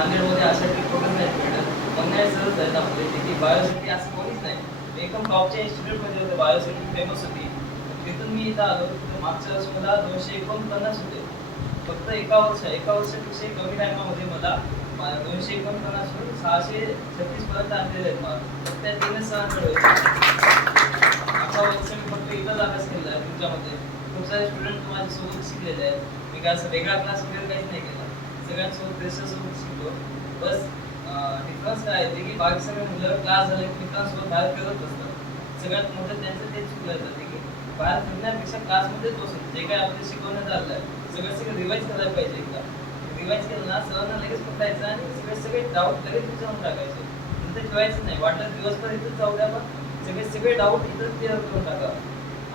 नांदेडमध्ये अशा ट्रिप कुठं नाही भेटत. बघण्यास सहज आहेत आपले तिथे बायोसिटी असं कोणीच नाही. मी एकदम टॉपच्या इन्स्टिट्यूटमध्ये होते, बायोसिटी फेमस होती. तिथून मी इथं आलो, तिथं मागच्या वर्षी मला 249 होते. फक्त एका वर्षापेक्षा कमी टायमामध्ये मला 249 वरून 636 पर्यंत आणलेले आहेत मला. त्या 3च सरांकडे होते. असा वर्ष मी फक्त इथंच अभ्यास केला आहे तुमच्यामध्ये. खूप सारे स्टुडंट माझ्यासोबत शिकलेले आहेत. मी काय असं वेगळा क्लास वगैरे काहीच नाही केला. सगळ्यांसोबत प्रेशरसोबत शिकलो. बस डिफरन्स काय आहे की बाकी सगळे मुलं क्लास झाले की मित्रांसोबत बाहेर फिरत असतात. सगळ्यात मोठं त्यांचं तेच चुकलं जातं की बाहेर फिरण्यापेक्षा क्लासमध्येच बसून जे काही आपल्याला शिकवण्यात आलं आहे सगळं रिवाईज करायला पाहिजे एकदा. रिवाईज केलं ना सरांना लगेच पटायचं आणि सगळे डाऊट लगेच विचारून टाकायचे. नंतर ठेवायचं नाही. वाटलं दिवसभर इथंच जाऊ द्या, पण सगळे डाऊट इथंच क्लिअर करून टाका.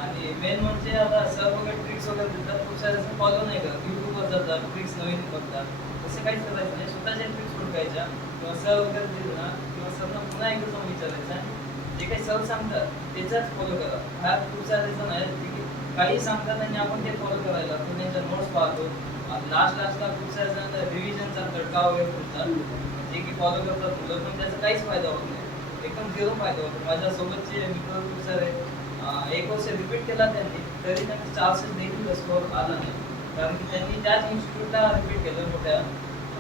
आणि मेन म्हणजे आता सर वगैरे ट्रिक्स वगैरे देतात, खूप सारे फॉलो नाही करत. युट्यूबवर जातात, ट्रिक्स नवीन बघतात. तसं काहीच करायचं नाही. स्वतःच्या ट्रिक्स ओळखायच्या किंवा सर वगैरे दिले ना किंवा सरना पुन्हा एकदा जाऊन विचारायचं. जे काही सर सांगतात त्याच्याच फॉलो करा. ह्यात खूप सारे जण आहेत की काही सांगतात आणि आपण ते फॉलो करायला आपण त्यांच्या नोट्स पाहतो. लास्टला खूप सारे जण रिव्हिजनचा तडका वगैरे करतात, जे की फॉलो करतात मुलं, पण त्याचा काहीच फायदा होत नाही. एकदम झिरो फायदा होतो. माझ्यासोबतचे मित्र खूप सारे 1 वर्ष रिपीट केला त्यांनी, तरी त्यांना 400 देखील स्कोअर आला नाही. कारण की त्यांनी त्याच इन्स्टिट्यूटला रिपीट केलं मोठ्या,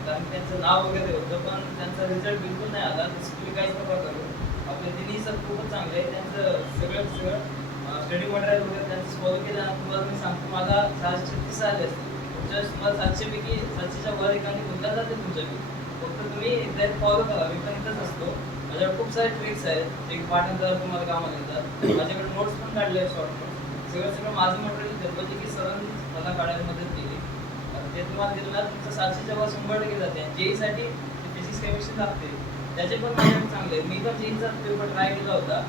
कारण त्यांचं नाव वगैरे होतं, पण त्यांचा रिझल्ट बिलकुल नाही आला. तसं तुम्ही काहीच नका करू. आपले तिन्ही सर खूपच चांगले आहे. त्यांचं सगळं स्टडी मटेरियल वगैरे त्यांचं फॉलो केलं. तुम्हाला मी सांगतो माझा 636 आले असते. तुम्हाला 700 पैकी 700च्या वर एखादी मुद्दा जाते तुमच्याकडे. फक्त तुम्ही एकदा फॉलो करा. मी पण इथंच असतो. माझ्याकडे खूप सारे ट्रिक्स आहेत जे पाठांतर तुम्हाला कामाला येतात. माझ्याकडे नोट्स पण काढले आहेत, शॉर्ट नोट्स. सगळं माझं मटेरियल ठरवलं जे की सरांनी मला काढायला मदत केली. ते तुम्हाला दिलं ना तुमचं 700च्या वर 100% जाते. जेईसाठी फिजिक्स केमिस्ट्री लागते त्याचे पण माझ्याकडे चांगले आहेत. मी पण जेईचा पेपर ट्राय केला होता.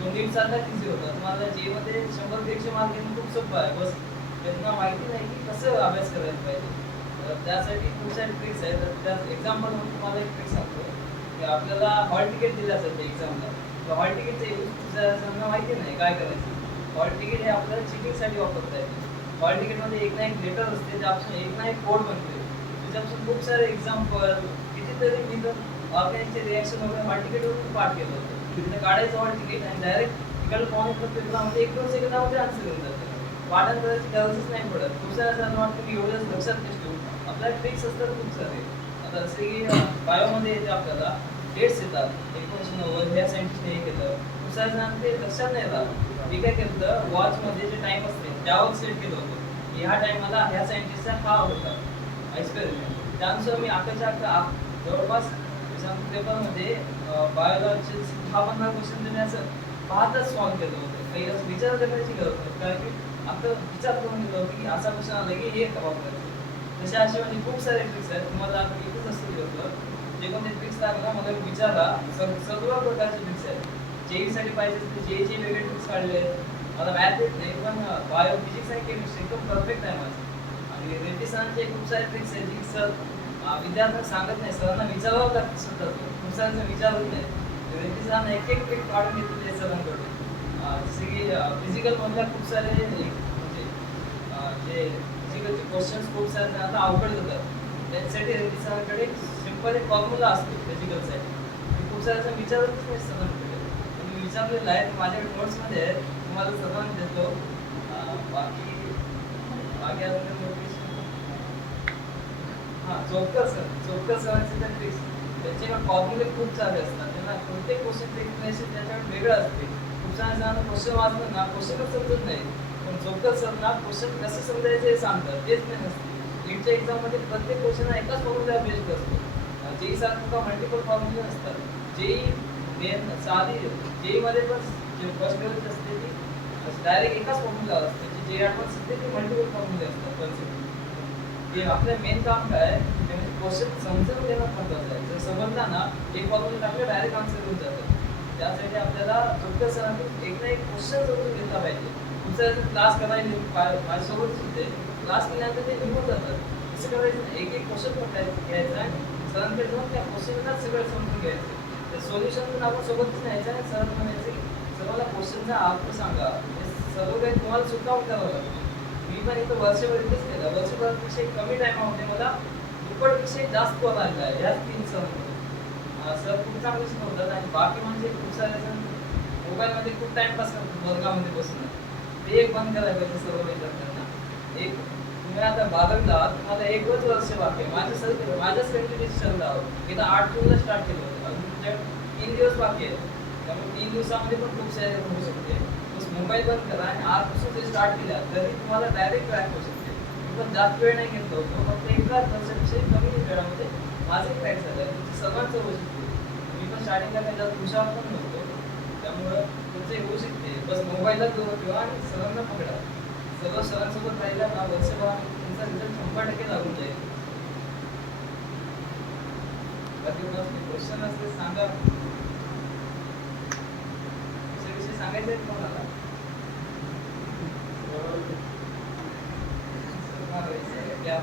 तो नीट चालता इझी होता. तुम्हाला जेईमध्ये 100 ते 100 मार्क घेणं खूप सोपं आहे. बस त्यांना माहिती नाही की कसं अभ्यास करायला पाहिजे. त्यासाठी खूप सारे ट्रिक्स आहेत. त्या एक्झाम्पल म्हणून तुम्हाला एक ट्रिक सांगतो की आपल्याला हॉल तिकीट दिलं जातं एक्झामला. तर हॉल तिकीटचं यूज जणांना माहिती नाही काय करायचं. हॉल तिकीट हे आपल्याला चिटिंगसाठी वापरता येते. हॉल तिकीटमध्ये एक ना एक लेटर असते, त्यापासून एक ना एक कोड बनते. त्याच्यापासून खूप सारे एक्झाम्पल कितीतरी मी तर ऑर्गॅनिकचे रिॲक्शन वगैरे हॉल तिकीटवरून पाठ केलं होतं. तिथं काढायचं हॉल तिकीट आणि डायरेक्ट तिकडे पाहून पेपरामध्ये 1-2 सेकंदामध्ये आन्सर येऊन जातं. पाठांतर करायची गरजच नाही पडत. खूप साऱ्या जणांना वाटतं की एवढंच लक्षात नाही ठेवू. आपल्याला ट्रिक्स असतात खूप सारे. आता जसे की बायोमध्ये येते आपल्याला डेट्स येतात. 1990 ह्या सायंटिस्टने हे केलं. खूप साऱ्या जणांना ते लक्षात नाही राहत. मी काय केलं, वॉचमध्ये जे टाईम असते त्यावर सेट केलं होतं की ह्या टाईमाला ह्या सायंटिस्टचा हा होता एक्सपेरिमेंट. त्यानुसार मी आताच्या जवळपास पेपरमध्ये बायोलॉजी 10-15 क्वेश्चन तुम्ही असं पाहतच सॉल्व्ह केलं होतं. काही असं विचार करण्याची गरज नाही, कारण की आता विचार करून गेलो होतो की असा क्वेश्चन आला की हे वापरायचं. तसे असे म्हणजे खूप सारे ट्रिक्स आहेत. तुम्हाला आता इथंच असतं होतं जे कोणते ट्रिक्स लागला मला विचारा. सर्व प्रकारचे ट्रिक्स आहेत. जेईसाठी पाहिजे तर जेईचे वेगळे ट्रिक्स काढले आहेत. मला मॅथ येत नाही, पण बायो फिजिक्स आणि केमिस्ट्री एकदम परफेक्ट आहे माझं. आणि रेड्डी सरांचे खूप सारे ट्रिक्स आहेत जी सर विद्यार्थ्यांना सांगत नाही. सरांना विचारावं लागतं सुद्धा. खूप साऱ्यांना विचारत नाही. रेड्डी सरांना एक ट्रिक काढून घेतलेली सरांकडून. जसे की फिजिकलमधल्या खूप सारे म्हणजे जे फिजिकलचे क्वेश्चन्स खूप सारे आता अवघड जातात. त्यासाठी रेड्डी सरांकडे सिम्पल एक फॉर्म्युला असतो फिजिकलसाठी. खूप साऱ्यांना विचारतच नाही सरांकडे. मी विचारलेलं आहे, माझ्याकडे नोट्समध्ये आहे. तुम्हाला सरांना देतो. बाकी अजून चोपकर सरांचे तर ट्रिक्स त्याचे फॉर्म्युले खूप सारे असतात. त्यांना प्रत्येक क्वेश्चन एक्सप्लेनेशन त्याच्याकडे वेगळं असते. खूप साऱ्या जणांना क्वेश्चन वाचलं ना क्वेश्चनच समजत नाही, पण चोपकर सर ना क्वेश्चन कसं समजायचं हे सांगतात. तेच नाही नसते. नीटच्या एक्झाममध्ये प्रत्येक क्वेश्चन हा एकाच फॉर्म्युला बेस्ड असतो. जेई सारखं मल्टिपल फॉर्म्युले असतात. जेई मेन साधी जेईमध्ये पण जे फर्स्ट लेवलची असते ती डायरेक्ट एकाच फॉर्म्युला असते. जे ॲडव्हान्स असते ते मल्टिपल फॉर्म्युले असतात कन्सेप्ट. ते आपलं मेन काम काय आहे ते म्हणजे क्वेश्चन समजून घेणं महत्त्वाचं आहे. जर समजला ना एक फॉर्म्युला टाकलं डायरेक्ट आन्सर येऊन जातं. त्यासाठी आपल्याला चोपकर सरांनी एक ना एक क्वेश्चन समजून घेतला पाहिजे. तुमचा क्लास करायला माझ्यासोबतच होते. क्लास केल्यानंतर ते निघून जातात. तसं करायचं नाही. एक क्वेश्चन पण घ्यायचा आणि सरांकडे जाऊन त्या क्वेश्चनला सगळं समजून घ्यायचं. त्या सोल्युशन आपण सोबतच न्यायचं आणि सरांना म्हणायचं की सर्वांना क्वेश्चनचा अर्थ सांगा. हे सर्व काही तुम्हाला स्वतःहून करावं लागतं. मी पण इथं वर्षभर इथेच केलं. वर्षभरापेक्षा कमी टायमामध्ये मला दुप्पट विषय जास्त होत आलेला आहे याच 3 सहमध्ये. सर खूप चांगले शिकवतात आणि बाकी म्हणजे खूप सारे जण मोबाईलमध्ये खूप टाइमपास करतात वर्गामध्ये बसून. ते एक बंद करायला पाहिजे सर्व विद्यार्थ्यांना. एक तुम्ही आता 12वीला आहात, तुम्हाला एकच वर्ष बाकी आहे. माझ्याच कंटिन्यूची शरद आहोत. एकदा 8 जूनला स्टार्ट केलं होतं. अजून तुमच्याकडे 3 दिवस बाकी आहेत. त्यामुळे 3 दिवसामध्ये पण खूप सारे होऊ शकते. बस मोबाईल बंद करा आणि आजपासून ते स्टार्ट केला तरी तुम्हाला डायरेक्ट क्रॅक होऊ शकते. मी पण जास्त वेळ नाही घेतला होतो. फक्त एका वर्षापेक्षा कमी वेळामध्ये माझे क्रॅक झाले. तुमचं सर्वांचं होऊ शकते. मी पण स्टार्टिंगला काही जास्त हुशार पण नव्हतो. त्यामुळं तुमचे होऊ शकते. बस मोबाईलला जवळ ठेवा आणि सरांना पकडा. सर्व सरांसोबत राहिला ना वर्षभरामध्ये तुमचा रिझल्ट 100% लागून जाईल. बाकी क्वेश्चन असते सांगा. विषय सांगायचं आहे तुम्हाला? क्या